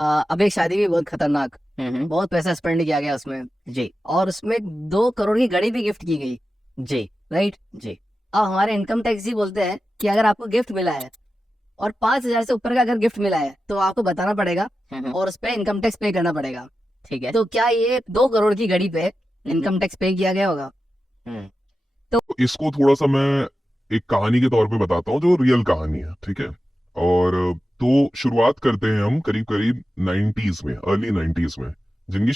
अब एक शादी भी बहुत खतरनाक, बहुत पैसा स्पेंड किया गया उसमें जी। और उसमें 2 करोड़ की घड़ी भी गिफ्ट की गई। जी। राइट। जी। अब हमारे इनकम टैक्स ही बोलते हैं कि अगर आपको गिफ्ट मिला है और 5,000 से ऊपर का अगर गिफ्ट मिला है तो आपको बताना पड़ेगा और उस पर इनकम टैक्स पे करना पड़ेगा। ठीक है। तो क्या ये 2 करोड़ की घड़ी पे इनकम टैक्स पे किया गया होगा? हम्म। तो इसको थोड़ा सा मैं एक कहानी के तौर पे बताता हूँ जो रियल कहानी है, ठीक है। और तो शुरुआत करते हैं हम करीब करीब 90s में, अर्ली 90s में। जिनकी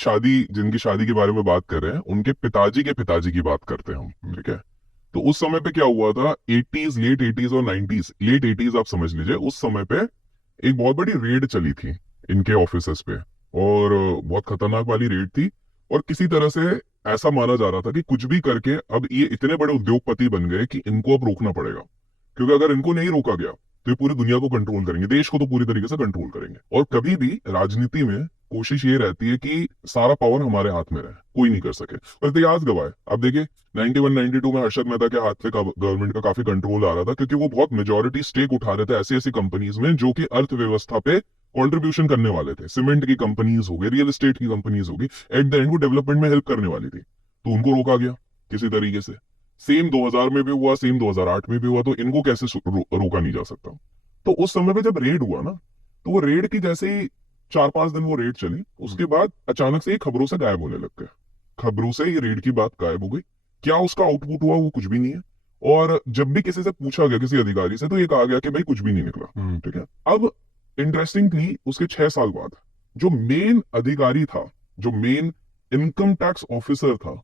शादी के बारे में बात कर रहे हैं उनके पिताजी के पिताजी की बात करते हैं हम, ठीक है। तो उस समय पे क्या हुआ था, 80s, लेट 80s और 90s, लेट 80s आप समझ लीजिए, उस समय पे एक बहुत बड़ी रेड चली थी इनके ऑफिसेस पे। और बहुत खतरनाक वाली रेड थी। और किसी तरह से ऐसा माना जा रहा था कि कुछ भी करके अब ये इतने बड़े उद्योगपति बन गए कि इनको अब रोकना पड़ेगा, क्योंकि अगर इनको नहीं रोका गया तो ये पूरी दुनिया को कंट्रोल करेंगे, देश को तो पूरी तरीके से कंट्रोल करेंगे। और कभी भी राजनीति में कोशिश ये रहती है कि सारा पावर हमारे हाथ में रहे, कोई नहीं कर सके। और इतिहास गवाह है, अब देखिए 91 92 में हर्षद मेहता के हाथ पे गवर्नमेंट का काफी कंट्रोल आ रहा था, क्योंकि वो बहुत मेजोरिटी स्टेक उठा रहे थे ऐसी ऐसी कंपनीज में जो कि अर्थव्यवस्था पे कंट्रीब्यूशन करने वाले थे। सीमेंट की कंपनीज हो गई, रियल एस्टेट की कंपनीज हो गई, एट द एंड वो डेवलपमेंट में हेल्प करने वाली थी। तो उनको रोका गया किसी तरीके से। सेम 2000 में भी हुआ, सेम 2008 में भी हुआ, तो इनको कैसे रोका नहीं जा सकता। तो उस समय पे जब रेड हुआ ना, तो वो रेड की जैसे ही 4 5 दिन वो रेड चली, उसके बाद अचानक से ये खबरों से गायब होने लग गए। खबरों से ये रेड की बात गायब हो गई। क्या उसका आउटपुट हुआ वो कुछ भी नहीं है। और जब भी किसी से पूछा गया, किसी अधिकारी से, तो ये कहा गया कि भाई कुछ भी नहीं निकला, ठीक है। अब इंटरेस्टिंग थी, उसके 6 साल बाद जो मेन अधिकारी था, जो मेन इनकम टैक्स ऑफिसर था,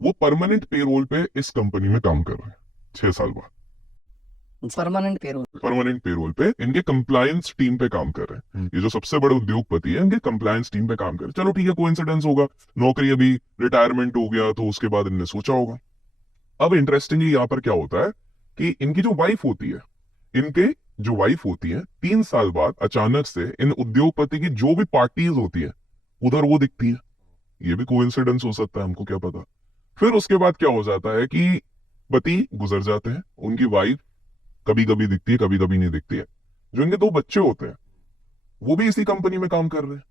वो परमानेंट पेरोल पे इस कंपनी में काम कर रहे हैं 6 साल बाद। Permanent payroll. परमानेंट पेरोल पे इनके कंप्लायंस टीम पे काम कर रहे हैं। ये जो सबसे बड़े उद्योगपति है इनके कंप्लायंस टीम पे काम कर रहे हैं। चलो ठीक है, कोइंसिडेंस होगा, नौकरी अभी रिटायरमेंट हो गया तो उसके बाद इनने सोचा होगा। अब इंटरेस्टिंगली यहाँ पर क्या होता है कि इनकी जो वाइफ होती है, इनके जो वाइफ होती है, 3 साल बाद अचानक से इन उद्योगपति की जो भी पार्टीज होती है उधर वो दिखती है। ये भी कोइंसिडेंस हो सकता है, हमको क्या पता। फिर उसके बाद क्या हो जाता है कि पति गुजर जाते हैं, उनकी वाइफ कभी कभी दिखती है, कभी कभी नहीं दिखती है। जो इनके 2 बच्चे होते हैं वो भी इसी कंपनी में काम कर रहे हैं।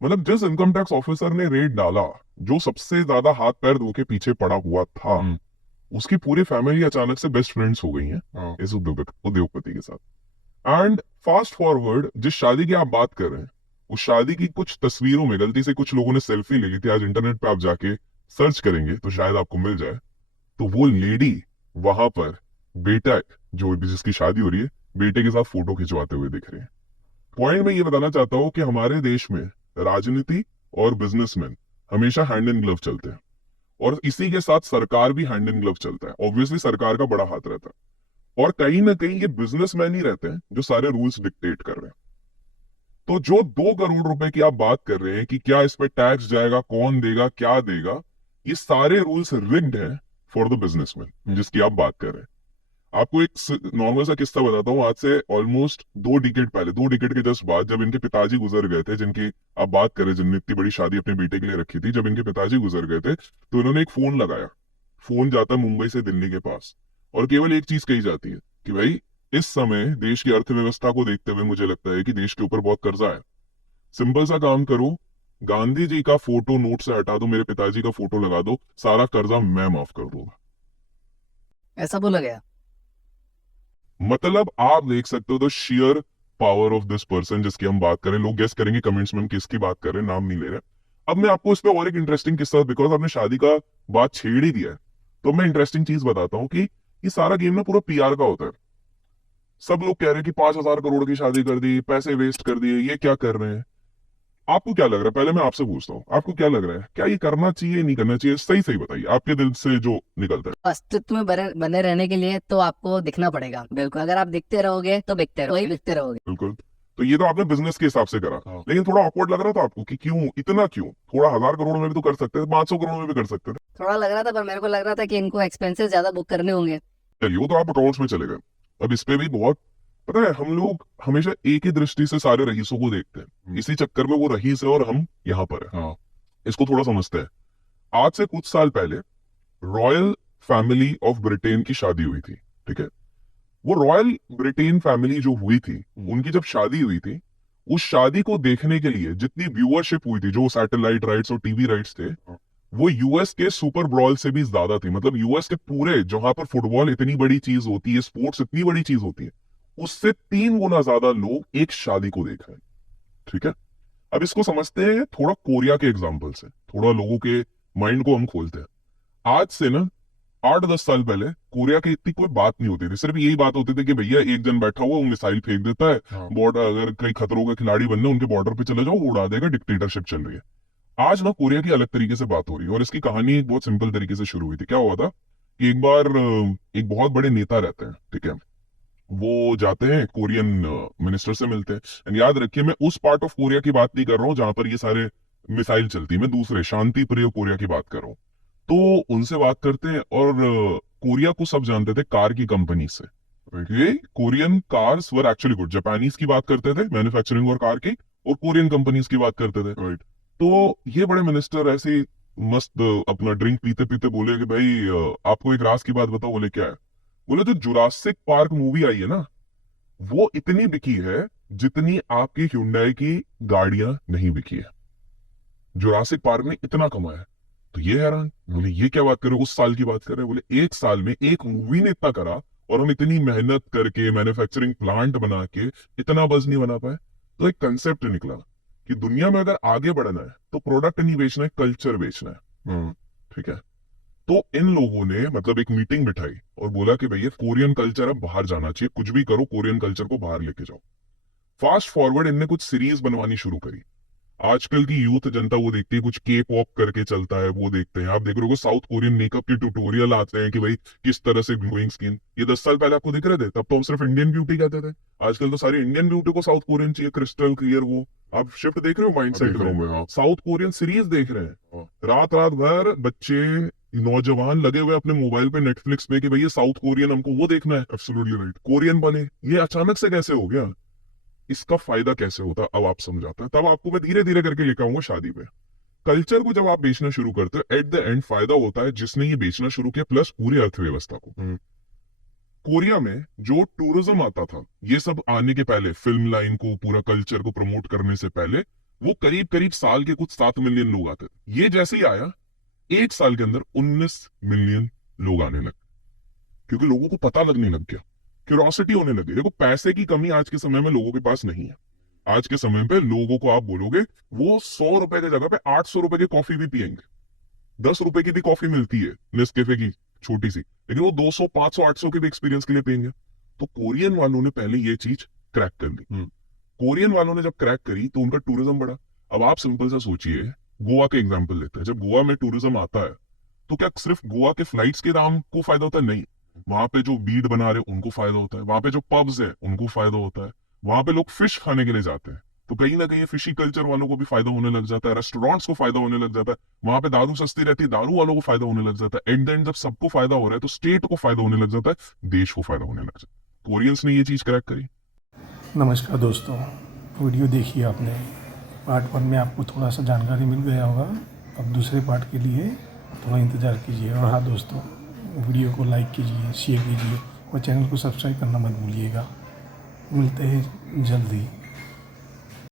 मतलब जिस इनकम टैक्स ऑफिसर ने रेड डाला, जो सबसे ज्यादा हाथ पैर धो के पीछे पड़ा हुआ था, उसकी पूरी फैमिली अचानक से बेस्ट फ्रेंड्स हो गई हैं इस उद्योगपति के साथ। एंड फास्ट फॉरवर्ड, जिस शादी की आप बात कर रहे हैं, उस शादी की कुछ तस्वीरों में गलती से कुछ लोगों ने सेल्फी ले ली थी। आज इंटरनेट पे आप जाके सर्च करेंगे तो शायद आपको मिल जाए। तो वो लेडी वहां पर बेटा, जो जिसकी शादी हो रही है, बेटे के साथ फोटो खिंचवाते हुए दिख रहे हैं। पॉइंट मैं ये बताना चाहता हूं कि हमारे देश में राजनीति और बिजनेसमैन हमेशा हैंड इन ग्लव चलते हैं, और इसी के साथ सरकार भी हैंड इन ग्लव चलता है। ऑब्वियसली सरकार का बड़ा हाथ रहता है, और कहीं ना कहीं ये बिजनेसमैन ही रहते हैं जो सारे रूल्स डिक्टेट कर रहे हैं। तो जो 2 करोड़ रुपए की आप बात कर रहे हैं कि क्या इस पे टैक्स जाएगा, कौन देगा, क्या देगा, ये सारे रूल्स रिग्ड हैं फॉर द बिजनेसमैन जिसकी आप बात कर रहे हैं। आपको एक नॉर्मल सा किस्सा बताता हूँ। आज से ऑलमोस्ट 2 डिकेड पहले, 2 डिकेड के जस्ट बाद, जब इनके पिताजी गुजर गए थे, जिनकी आप बात करें, जिनने इतनी बड़ी शादी अपने बेटे के लिए रखी थी, जब इनके पिताजी गुजर गए थे तो इन्होंने एक फोन लगाया। फोन जाता है मुंबई से दिल्ली के पास, और केवल एक चीज कही जाती है कि भाई इस समय देश की अर्थव्यवस्था को देखते हुए मुझे लगता है कि देश के ऊपर बहुत कर्जा है। सिंपल सा काम करो, गांधी जी का फोटो नोट से हटा दो, मेरे पिताजी का फोटो लगा दो, सारा कर्जा मैं माफ कर दूंगा। ऐसा बोला गया। मतलब आप देख सकते हो the share power of this person जिसकी हम बात करें। लोग गेस करेंगे कमेंट्स में हम किसकी बात कर रहे हैं, नाम नहीं ले रहे। अब मैं आपको इस पे और एक इंटरेस्टिंग किस्सा, बिकॉज आपने शादी का बात छेड़ ही दिया है, तो मैं इंटरेस्टिंग चीज बताता हूँ कि ये सारा गेम ना पूरा पीआर का होता है। सब लोग कह रहे हैं कि 5,000 करोड़ की शादी कर दी, पैसे वेस्ट कर दिए, ये क्या कर रहे हैं। आपको क्या लग रहा है, पहले मैं आपसे पूछता हूँ, आपको क्या लग रहा है, क्या ये करना चाहिए, नहीं करना चाहिए? सही सही बताइए, आपके दिल से जो निकलता है। अस्तित्व में बने बने रहने के लिए तो आपको दिखना पड़ेगा। बिल्कुल, अगर आप दिखते रहोगे तो बिकते रहोगे, बिकते रहोगे। बिल्कुल। तो ये तो आपने बिजनेस के हिसाब से करा, लेकिन थोड़ा ऑकवर्ड लग रहा था आपको कि क्यों, इतना क्यों? थोड़ा 1000 करोड़ में भी तो कर सकते थे, 500 करोड़ में भी कर सकते थे। थोड़ा लग रहा था, पर मेरे को लग रहा था कि इनको एक्सपेंसेस ज्यादा बुक करने होंगे। चलिए, वो तो आप अकाउंट्स में चले गए। अब इस पे भी बहुत, पता है, हम लोग हमेशा एक ही दृष्टि से सारे रईसों को देखते हैं, इसी चक्कर में वो रईस है और हम यहाँ पर है। इसको थोड़ा समझते हैं। आज से कुछ साल पहले रॉयल फैमिली ऑफ ब्रिटेन की शादी हुई थी, ठीक है। वो रॉयल ब्रिटेन फैमिली जो हुई थी, उनकी जब शादी हुई थी, उस शादी को देखने के लिए जितनी व्यूअरशिप हुई थी, जो सैटेलाइट राइट्स और टीवी राइट्स थे, वो यूएस के सुपर ब्रॉल से भी ज्यादा थी। मतलब यूएस के पूरे, जहां पर फुटबॉल इतनी बड़ी चीज होती है, स्पोर्ट्स इतनी बड़ी चीज होती है, उससे 3 गुना ज्यादा लोग एक शादी को देख रहे हैं। ठीक है, अब इसको समझते हैं थोड़ा कोरिया के एग्जाम्पल से, थोड़ा लोगों के माइंड को हम खोलते हैं। आज से ना 8-10 साल पहले कोरिया की इतनी कोई बात नहीं होती थी, सिर्फ यही बात होती थी कि भैया एक जन बैठा हुआ वो मिसाइल फेंक देता है, बॉर्डर अगर कई खतरों के खिलाड़ी बनने उनके बॉर्डर पे चले जाओ, वो उड़ा देगा, डिक्टेटरशिप चल रही है। आज ना कोरिया की अलग तरीके से बात हो रही है, और इसकी कहानी एक बहुत सिंपल तरीके से शुरू हुई थी। क्या हुआ था कि एक बार एक बहुत बड़े नेता रहते हैं, ठीक है, वो जाते हैं कोरियन मिनिस्टर से मिलते हैं। एंड याद रखिए, मैं उस पार्ट ऑफ कोरिया की बात नहीं कर रहा हूँ जहां पर ये सारे मिसाइल चलती है, मैं दूसरे शांति प्रिय कोरिया की बात कर रहा हूँ। तो उनसे बात करते हैं, और कोरिया को सब जानते थे कार की कंपनी से। ये Korean cars were actually good. Japanese की बात करते थे मैन्युफैक्चरिंग और कार की, और कोरियन कंपनीज की बात करते थे, राइट। तो ये बड़े मिनिस्टर ऐसे ही मस्त अपना ड्रिंक पीते पीते बोले कि भाई आपको एक राज की बात बताओ। बोले क्या है? बोले जो जुरासिक पार्क मूवी आई है ना, वो इतनी बिकी है जितनी आपकी hyundai की गाड़ियां नहीं बिकी है। जुरासिक पार्क ने इतना कमाया है। तो ये हैरान, बोले ये क्या बात कर रहे हो, उस साल की बात कर रहे हैं? बोले एक साल में एक मूवी ने इतना करा, और हम इतनी मेहनत करके मैन्युफैक्चरिंग प्लांट बना के इतना बज नहीं बना पाए। तो एक कंसेप्ट निकला कि दुनिया में अगर आगे बढ़ना है तो प्रोडक्ट नहीं बेचना है, कल्चर बेचना है। ठीक है, तो इन लोगों ने मतलब एक मीटिंग बिठाई और बोला कि भैया कोरियन कल्चर अब बाहर जाना चाहिए, कुछ भी करो कोरियन कल्चर को बाहर लेके जाओ। फास्ट फॉरवर्ड इनने कुछ सीरीज बनवानी शुरू करी। आजकल की यूथ जनता वो देखती है, कुछ के पॉप करके चलता है, वो देखते हैं। आप देख रहे हो साउथ कोरियन मेकअप के ट्यूटोरियल आते हैं कि भाई किस तरह से ग्लोइंग स्किन। ये 10 साल पहले आपको दिख रहे थे? तब तो हम सिर्फ इंडियन ब्यूटी कहते थे। आजकल तो सारी इंडियन ब्यूटी को साउथ कोरियन चाहिए, क्रिस्टल क्लियर। वो आप शिफ्ट देख रहे हो माइंडसेट में? साउथ कोरियन सीरीज देख रहे हैं, रात रात भर बच्चे नौजवान लगे हुए अपने मोबाइल पे नेटफ्लिक्स पे कि भैया साउथ कोरियन हमको वो देखना है। एब्सोल्युटली राइट, कोरियन बने। ये अचानक से कैसे हो गया? इसका फायदा कैसे होता है अब आप समझाता है, तब आपको मैं धीरे धीरे करके लेकर आऊंगा शादी पे। कल्चर को जब आप बेचना शुरू करते हो, एट द एंड फायदा होता है जिसने ये बेचना शुरू किया, प्लस पूरी अर्थव्यवस्था को। कोरिया में जो टूरिज्म आता था, ये सब आने के पहले, फिल्म लाइन को, पूरा कल्चर को प्रमोट करने से पहले, वो करीब करीब साल के कुछ 7 मिलियन लोग आते थे। ये जैसे ही आया, एक साल के अंदर 19 मिलियन लोग आने लगे, क्योंकि लोगों को पता लगने लग गया, क्यूरोसिटी होने लगी। देखो पैसे की कमी आज के समय में लोगों के पास नहीं है। आज के समय पे लोगों को आप बोलोगे, वो 100 रुपए की जगह पे 800 रुपए की कॉफी भी पियेंगे। 10 रुपए की भी कॉफी मिलती है नेस्कैफे की छोटी सी, लेकिन वो 200, 500, 800 के भी एक्सपीरियंस के लिए पियेंगे। तो कोरियन वालों ने पहले ये चीज क्रैक कर ली। कोरियन वालों ने जब क्रैक करी तो उनका टूरिज्म बढ़ा। अब आप सिंपल सा सोचिए, गोवा के एग्जाम्पल लेते हैं। जब गोवा में टूरिज्म आता है तो क्या सिर्फ गोवा के फ्लाइट्स के दाम को फायदा होता है? नहीं, वहां पे जो बीड बना रहे उनको फायदा होता है, वहां पे जो पब्स है उनको फायदा होता है, वहां पे लोग फिश खाने के लिए जाते हैं, तो कहीं ना कहीं फिशी कल्चर वालों को भी फायदा होने लग जाता है, रेस्टोरेंट्स को फायदा होने लग जाता है, वहां पे दारू सस्ती रहती है, दारू वालों को फायदा होने लग जाता है। एट द एंड जब सबको फायदा हो रहा है तो स्टेट को फायदा होने लग जाता है, देश को फायदा होने लग जाता है। कोरियंस ने ये चीज क्रैक करी। नमस्कार दोस्तों, वीडियो देखिए आपने। पार्ट 1 में आपको थोड़ा सा जानकारी मिल गया होगा। अब दूसरे पार्ट के लिए थोड़ा इंतज़ार कीजिए। और हाँ दोस्तों, वीडियो को लाइक कीजिए, शेयर कीजिए और चैनल को सब्सक्राइब करना मत भूलिएगा। मिलते हैं जल्दी।